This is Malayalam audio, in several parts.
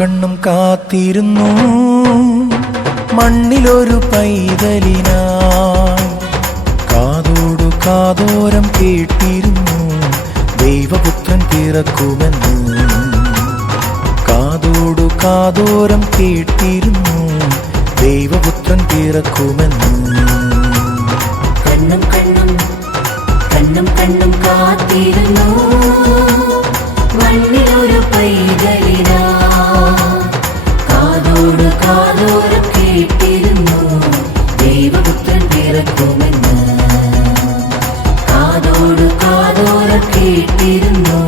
കണ്ണും കാത്തിരുന്നു മണ്ണിലൊരു പൈതലിനായി. കാതോടു കാതോരം കേട്ടിരുന്നു ദൈവപുത്രൻ പിറക്കുമെന്ന്. കാതോടു കാതോരം കേട്ടിരുന്നു ദൈവപുത്രൻ പിറക്കുമെന്ന്. കണ്ണും കണ്ണും കണ്ണും കണ്ണും കാത്തിരുന്നു മണ്ണിലൊരു പൈതലിനാ. കാതോടു കാതോരം കേട്ടിരുന്നു ദൈവപുത്രൻ പിറക്കുമെന്ന്. കാതോടു കാതോരം കേട്ടിരുന്നു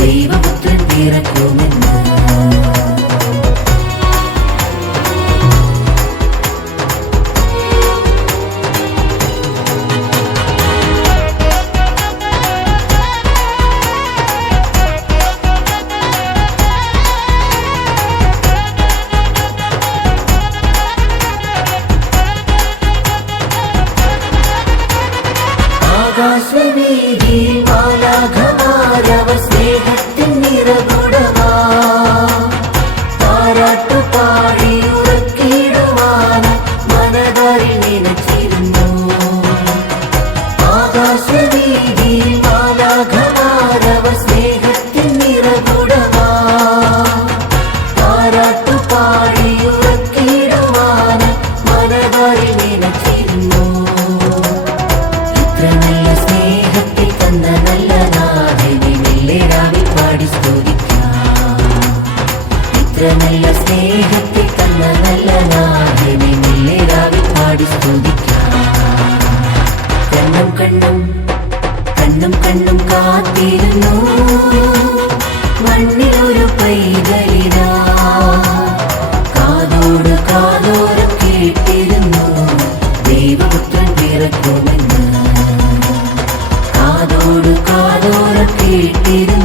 ദൈവപുത്രൻ പിറക്കുമെന്ന്. ആകാശവീതിയിൽ മാലാഖമാരവർ സ്നേഹത്തിൻ നിറകുടമാ. താരാട്ടുപാടി ഉറക്കിടുവാൻ മനതാരിൽ നിലച്ചിരുന്നു. ആകാശവീതിയിൽ മാലാഖമാരവർ സ്നേഹത്തിൻ നിറകുടമാ. താരാട്ടുപാടി ഉറക്കിടുവാൻ മനതാരിൽ നിലച്ചിരുന്നു. നല്ല സ്നേഹത്തിൽ തന്ന നല്ല നാഥനെ മെല്ലെരാവിൽ പാടി സ്തുതിക്കാം. ഇത്ര നല്ല സ്നേഹത്തിൽ തന്ന നല്ല നാഥനെ മെല്ലെരാവിൽ പാടി സ്തുതിക്കാം. കണ്ണും കണ്ണും കണ്ണും കണ്ണും കാത്തിരുന്നു മണ്ണിലൊരു പൈതലിനാ. കാതോട് കാതോരം കേട്ടിരുന്നു ദൈവപുത്രൻ പിറക്കുമെന്ന്. കാതോട് കാതോരം കേട്ടിരുന്നു